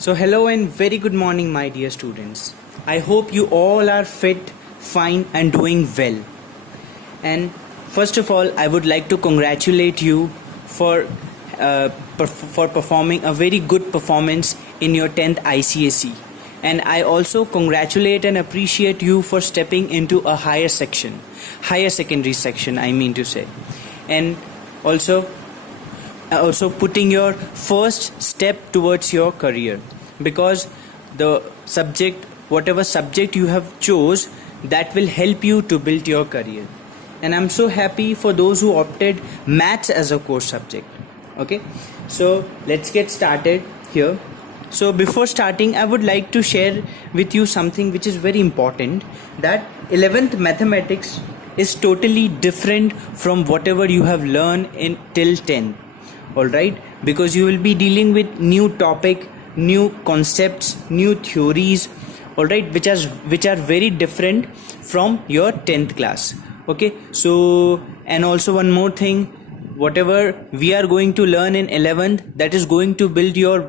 So, hello and very good morning, my dear students. I hope you all are fit, fine, and doing well. And first of all, I would like to congratulate you for for performing a very good performance in your 10th ICSE. And I also congratulate and appreciate you for stepping into a higher section, higher secondary section, I mean to say. And also putting your first step towards your career, because the subject, whatever subject you have chose, that will help you to build your career. And I'm so happy for those who opted maths as a core subject. Okay, so let's get started here. So before starting, I would like to share with you something which is very important, that 11th mathematics is totally different from whatever you have learned in till 10. All right, because you will be dealing with new topic, new concepts, new theories, all right, which are very different from your 10th class. Okay, so and also one more thing, whatever we are going to learn in 11th, that is going to build your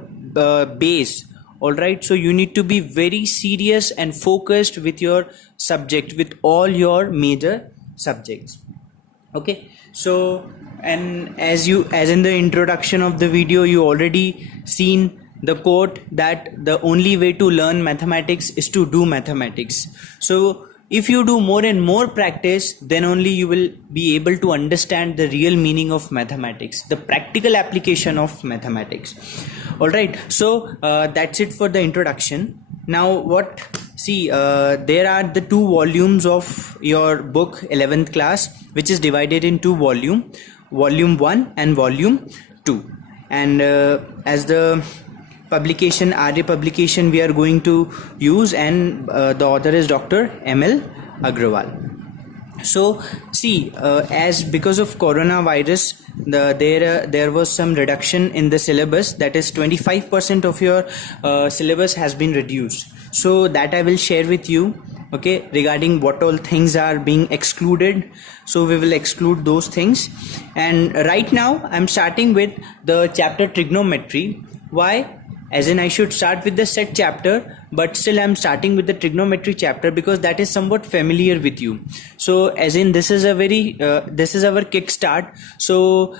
base. All right, so you need to be very serious and focused with your subject, with all your major subjects. Okay, so and as in the introduction of the video, you already seen the quote that the only way to learn mathematics is to do mathematics. So if you do more and more practice, then only you will be able to understand the real meaning of mathematics, the practical application of mathematics. All right, so that's it for the introduction. Now there are the two volumes of your book 11th class, which is divided in two volume 1 and volume 2. And as the publication, RA publication, we are going to use, and the author is Dr. M.L. Agrawal. So as because of coronavirus, there was some reduction in the syllabus, that is 25% of your syllabus has been reduced. So that I will share with you, okay, regarding what all things are being excluded. So we will exclude those things. And right now I'm starting with the chapter trigonometry. Why? As in, I should start with the set chapter, but still I'm starting with the trigonometry chapter because that is somewhat familiar with you. So as in, this is our kickstart. So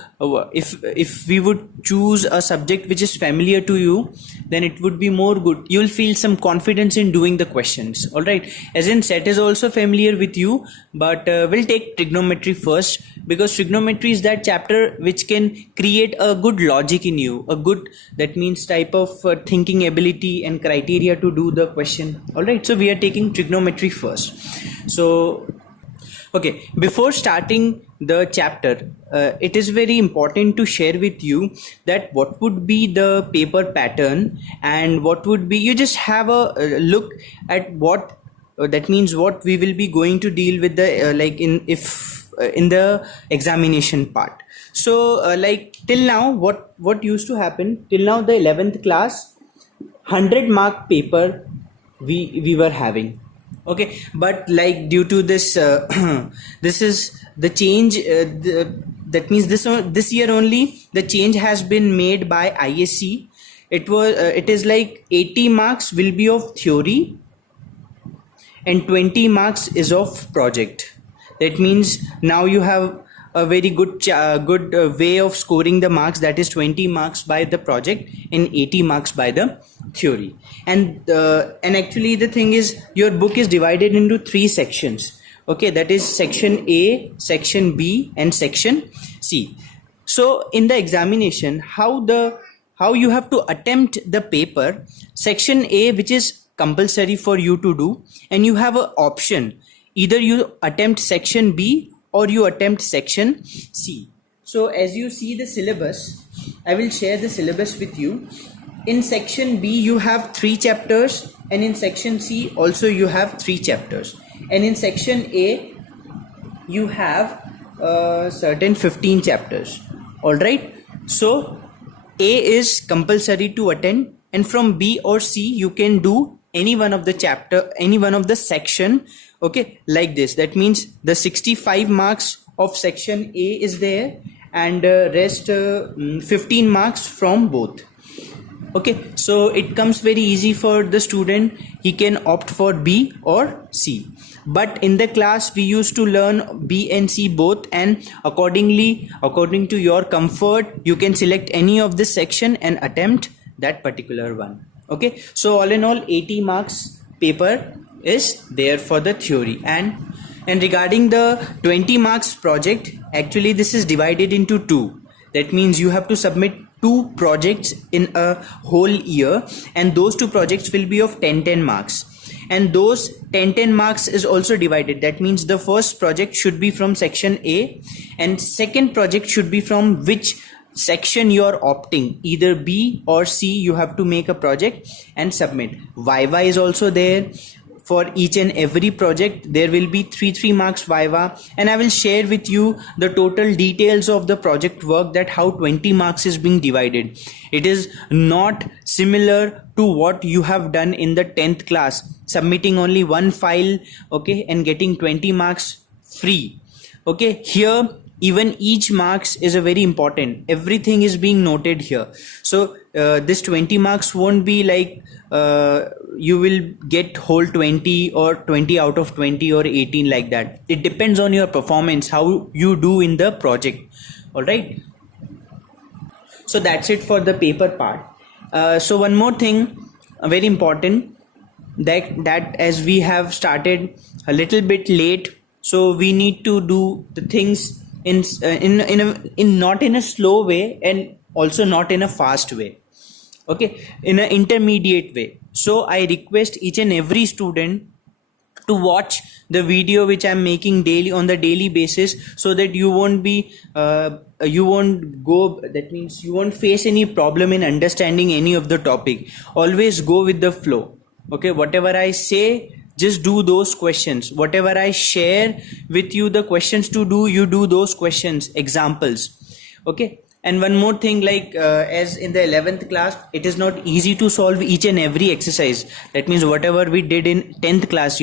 if we would choose a subject which is familiar to you, then it would be more good. You will feel some confidence in doing the questions. All right. As in, set is also familiar with you, but we'll take trigonometry first, because trigonometry is that chapter which can create a good logic in you, a good, that means type of thinking ability and criteria to do the question. All right, so we are taking trigonometry first. So okay, before starting the chapter, it is very important to share with you that what would be the paper pattern, and what would be, you just have a look at what that means what we will be going to deal with the in the examination part. So like till now, what used to happen till now, the 11th class 100 mark paper we were having. Okay, but like due to this this is the change, that means this year only the change has been made by ISC. It is like 80 marks will be of theory and 20 marks is of project. That means now you have a very good way of scoring the marks, that is 20 marks by the project and 80 marks by the theory. And actually the thing is, your book is divided into 3 sections. Okay, that is section A, section B, and section C. So in the examination, how you have to attempt the paper, section A, which is compulsory for you to do, and you have an option, either you attempt section B or you attempt section C. So as you see the syllabus, I will share the syllabus with you. In section B you have 3 chapters, and in section C also you have 3 chapters, and in section A you have certain 15 chapters. All right, so A is compulsory to attend, and from B or C you can do any one of the chapter, any one of the section. Okay, like this. That means the 65 marks of section A is there, and rest 15 marks from both. Okay, so it comes very easy for the student. He can opt for B or C. But in the class, we used to learn B and C both, and according to your comfort, you can select any of this section and attempt that particular one. Okay, so all in all, 80 marks paper is there for the theory. And regarding the 20 marks project, actually this is divided into two. That means you have to submit 2 projects in a whole year, and those 2 projects will be of 10 marks, and those 10 marks is also divided. That means the first project should be from section A, and second project should be from which section you are opting, either B or C. You have to make a project and submit. Viva is also there. For each and every project there will be 3 marks Viva, and I will share with you the total details of the project work, that how 20 marks is being divided. It is not similar to what you have done in the 10th class, submitting only one file, okay, and getting 20 marks free. Okay, here even each marks is a very important. Everything is being noted here. So this 20 marks won't be like you will get whole 20 or 20 out of 20 or 18 like that. It depends on your performance, how you do in the project. All right, so that's it for the paper part. So one more thing, very important, that as we have started a little bit late, so we need to do the things in not in a slow way, and also not in a fast way. Okay, in an intermediate way. So I request each and every student to watch the video which I'm making daily, on the daily basis, so that you won't be you won't face any problem in understanding any of the topic. Always go with the flow. Okay, whatever I say, just do those questions. Whatever I share with you, the questions to do, you do those questions, examples. Okay, and one more thing, like as in the 11th class, it is not easy to solve each and every exercise. That means whatever we did in 10th class,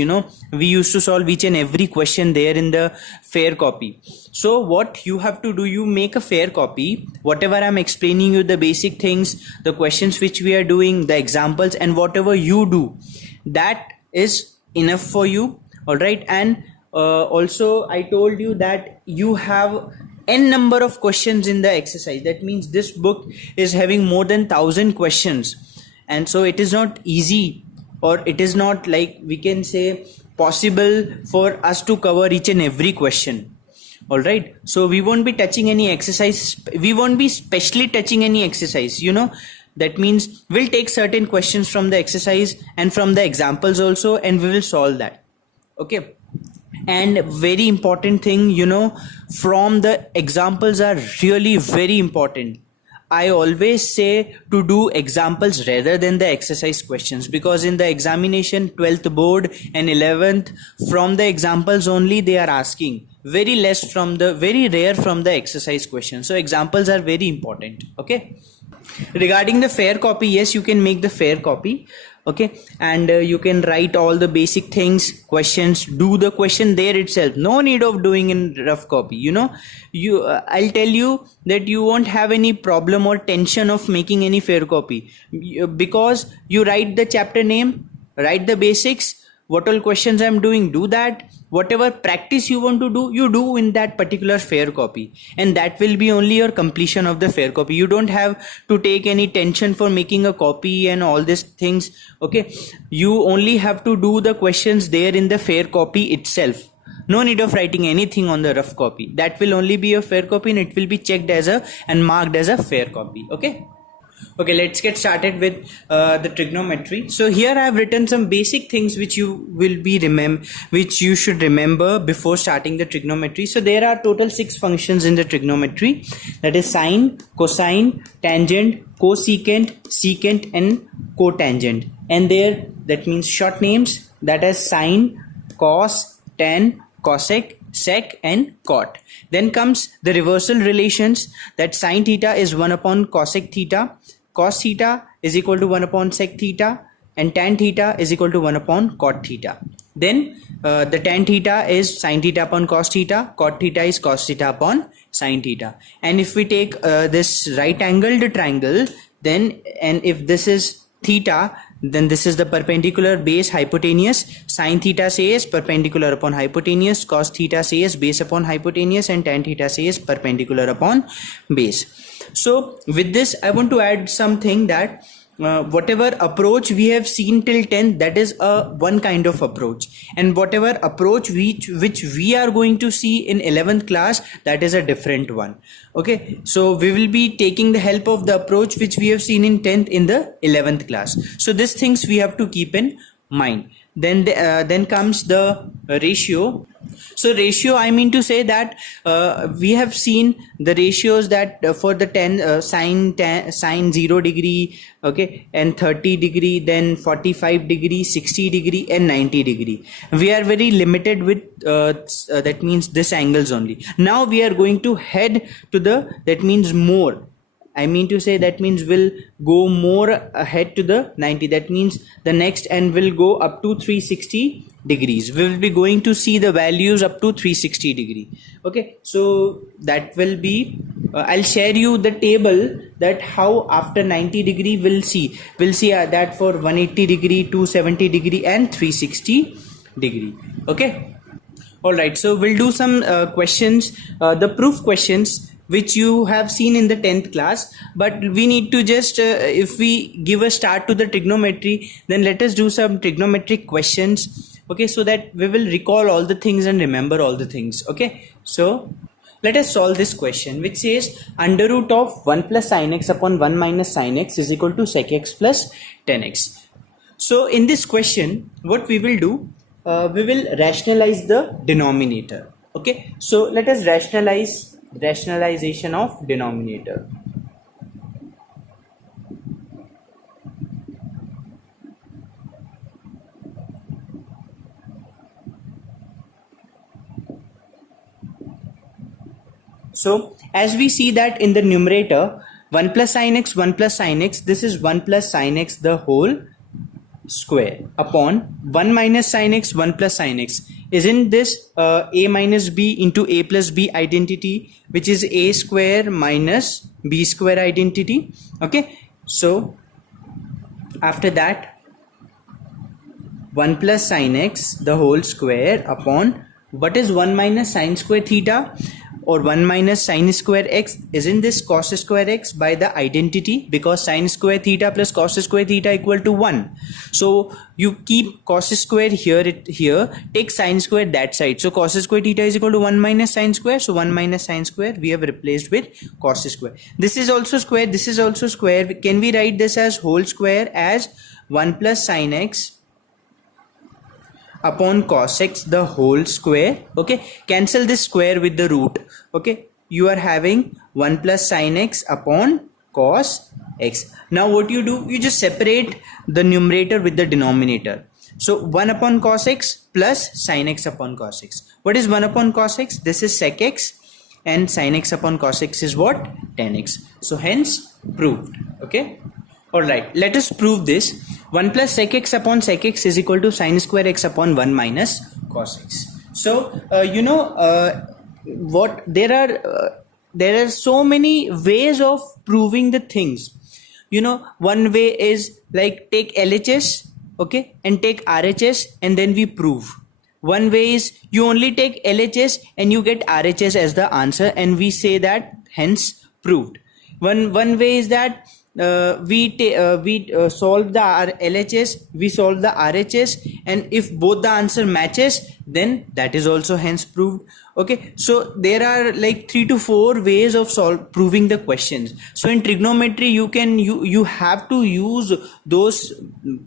we used to solve each and every question there in the fair copy. So what you have to do, you make a fair copy. Whatever I'm explaining you, the basic things, the questions which we are doing, the examples, and whatever you do, that is enough for you. All right, and also I told you that you have n number of questions in the exercise. That means this book is having more than 1000 questions, and so it is not easy, or it is not, like we can say, possible for us to cover each and every question. All right, so we won't be touching any exercise, we won't be specially touching any exercise. That means we'll take certain questions from the exercise and from the examples also, and we will solve that. Okay, and very important thing, from the examples are really very important. I always say to do examples rather than the exercise questions, because in the examination 12th board and 11th, from the examples only they are asking, very rare from the exercise questions. So examples are very important. Okay, regarding the fair copy, yes, you can make the fair copy. Okay, and you can write all the basic things, questions, do the question there itself. No need of doing in rough copy. I'll tell you that you won't have any problem or tension of making any fair copy, because you write the chapter name, write the basics, what all questions I'm doing, do that. Whatever practice you want to do, you do in that particular fair copy, and that will be only your completion of the fair copy. You don't have to take any tension for making a copy and all these things. Okay, you only have to do the questions there in the fair copy itself. No need of writing anything on the rough copy. That will only be a fair copy, and it will be checked as and marked as a fair copy. Okay, let's get started with the trigonometry. So here I have written some basic things which you should remember before starting the trigonometry. So there are total 6 functions in the trigonometry, that is sine, cosine, tangent, cosecant, secant, and cotangent. And there, that means short names, that is sine, cos, tan, cosec, sec, and cot. Then comes the reversal relations, that sine theta is 1 upon cosec theta, cos theta is equal to 1 upon sec theta, and tan theta is equal to 1 upon cot theta. Then the tan theta is sine theta upon cos theta, cot theta is cos theta upon sine theta. And if we take this right angled triangle, then, and if this is theta, then this is the perpendicular base hypotenuse. Sin theta says perpendicular upon hypotenuse, cos theta says base upon hypotenuse, and tan theta says perpendicular upon base. So with this I want to add something, that whatever approach we have seen till 10th, that is one kind of approach, and whatever approach which we are going to see in 11th class, that is a different one. Okay, so we will be taking the help of the approach which we have seen in 10th in the 11th class. So these things we have to keep in mind. Then comes the ratio. So ratio, I mean to say that we have seen the ratios that for the 10 sine 0 degree, okay, and 30 degree, then 45 degree, 60 degree, and 90 degree. We are very limited with that means this angles only. Now we are going to head to the, that means more, I mean to say that means we'll go more ahead to the 90. That means the next end will go up to 360 degrees. We will be going to see the values up to 360 degree. Okay, so that will be I'll share you the table that how after 90 degree we'll see that for 180 degree, 270 degree, and 360 degree. Okay, all right, so we'll do some questions, the proof questions which you have seen in the 10th class, but we need to just if we give a start to the trigonometry, then let us do some trigonometric questions, okay, so that we will recall all the things and remember all the things. Okay, so let us solve this question, which says under root of 1 plus sin x upon 1 minus sin x is equal to sec x plus 10x. So in this question, what we will do, we will rationalize the denominator. Okay, so let us rationalization of denominator. So as we see that in the numerator, 1 plus sin x, 1 plus sin x, this is 1 plus sin x the whole square upon 1 minus sin x, 1 plus sin x. Isn't this a minus b into a plus b identity, which is a square minus b square identity? Okay, so after that 1 plus sin x the whole square upon, what is 1 minus sin square theta or 1 minus sin square x? Isn't this cos square x by the identity, because sin square theta plus cos square theta equal to 1. So you keep cos square here, take sin square that side. So cos square theta is equal to 1 minus sin square. So 1 minus sin square we have replaced with cos square. This is also square, this is also square. Can we write this as whole square as 1 plus sin x upon cos x the whole square? Okay, cancel this square with the root. Okay, you are having 1 plus sin x upon cos x. Now what you do, you just separate the numerator with the denominator. So 1 upon cos x plus sin x upon cos x. What is 1 upon cos x? This is sec x, and sin x upon cos x is what? Tan x. So hence proved. Okay, all right, let us prove this. 1 plus sec x upon sec x is equal to sin square x upon 1 minus cos x. So what there are so many ways of proving the things. One way is like take LHS, okay, and take RHS, and then we prove. One way is you only take LHS and you get RHS as the answer, and we say that hence proved. One way is that we solve the LHS, we solve the RHS, and if both the answer matches, then that is also hence proved. Okay, so there are like 3 to 4 ways of proving the questions. So in trigonometry you have to use those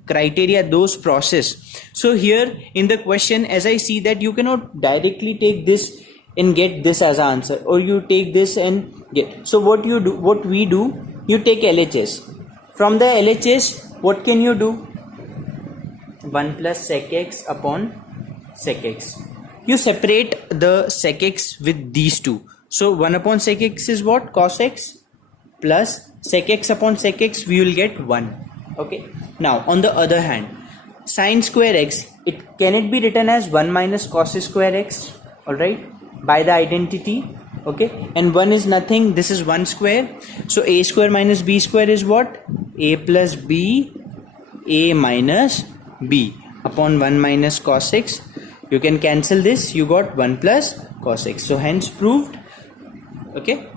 criteria, those process. So here in the question, as I see that you cannot directly take this and get this as an answer, or you take this and get. So what we do, you take LHS. From the LHS, what can you do? 1 plus sec x upon sec x. You separate the sec x with these two. So 1 upon sec x is what? Cos x, plus sec x upon sec x, we will get 1. Okay. Now on the other hand, sin square x, can it be written as 1 minus cos square x? Alright, by the identity. Okay, and 1 is nothing, this is 1 square. So a square minus b square is what? A plus b, a minus b upon 1 minus cos x. You can cancel this, you got 1 plus cos x. So hence proved. Okay.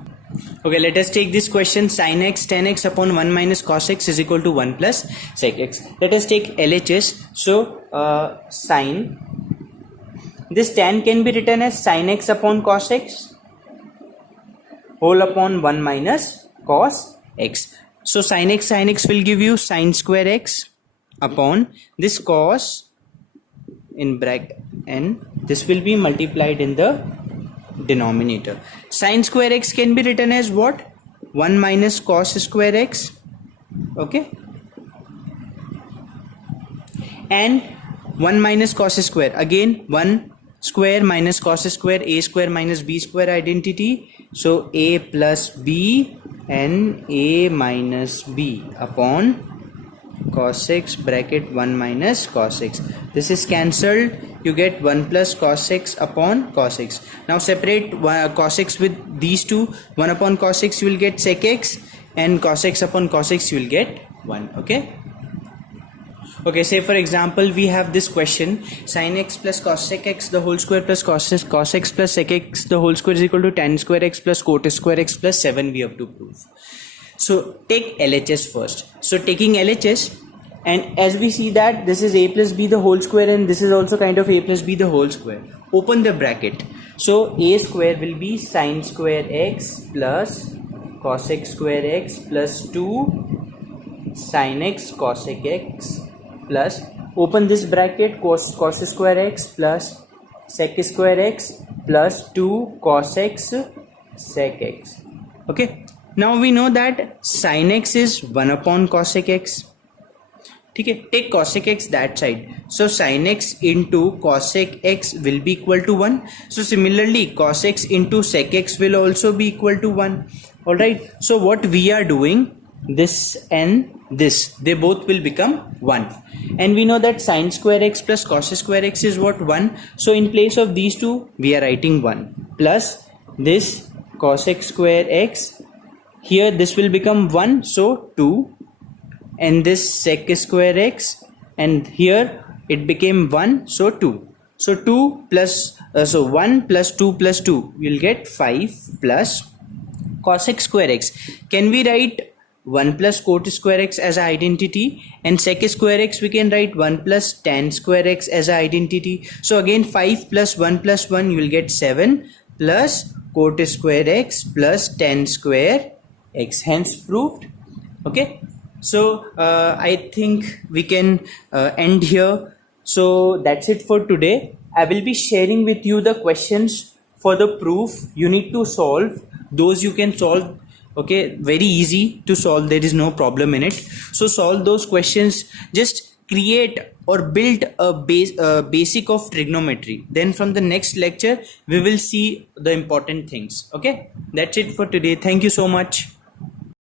Okay, let us take this question. Sin x tan x upon 1 minus cos x is equal to 1 plus sec x. Let us take LHS. So sin, this tan can be written as sin x upon cos x whole upon 1 minus cos x. So sin x will give you sin square x upon this cos in bracket, and this will be multiplied in the denominator. Sin square x can be written as what? 1 minus cos square x. Okay, and 1 minus cos square, again 1 square minus cos square, a square minus b square identity. So a plus b and a minus b upon cos x bracket 1 minus cos x. This is cancelled, you get 1 plus cos x upon cos x. Now separate cos x with these two. 1 upon cos x you will get sec x, and cos x upon cos x you will get 1. Okay. Okay, say for example we have this question, sin x plus cos sec x the whole square plus cos x plus sec x the whole square is equal to tan square x plus cot square x plus 7 we have to prove. So take LHS first. So taking LHS, and as we see that this is a plus b the whole square and this is also kind of a plus b the whole square. Open the bracket. So a square will be sin square x plus cos x square x plus 2 sin x cosec x plus, open this bracket, cos square x plus sec square x plus 2 cos x sec x. Okay, now we know that sin x is 1 upon cosec x. Okay, take cosec x that side. So sin x into cosec x will be equal to 1. So similarly cos x into sec x will also be equal to 1. Alright, so what we are doing, this and this, they both will become 1. And we know that sin square x plus cos square x is what? 1. So in place of these two we are writing 1 plus this cosec square x. Here this will become 1, so 2, and this sec square x, and here it became 1, so 2. So 2 plus so 1 plus 2 plus 2 you'll get 5 plus cosec square x. Can we write 1 plus cot square x as an identity, and sec square x we can write 1 plus tan square x as an identity. So again 5 plus 1 you will get 7 plus cot square x plus tan square x, hence proved. Okay, so I think we can end here. So that's it for today. I will be sharing with you the questions for the proof you need to solve. Those you can solve, okay, very easy to solve, there is no problem in it. So solve those questions, just create or build a basic of trigonometry. Then from the next lecture we will see the important things. Okay, that's it for today. Thank you so much.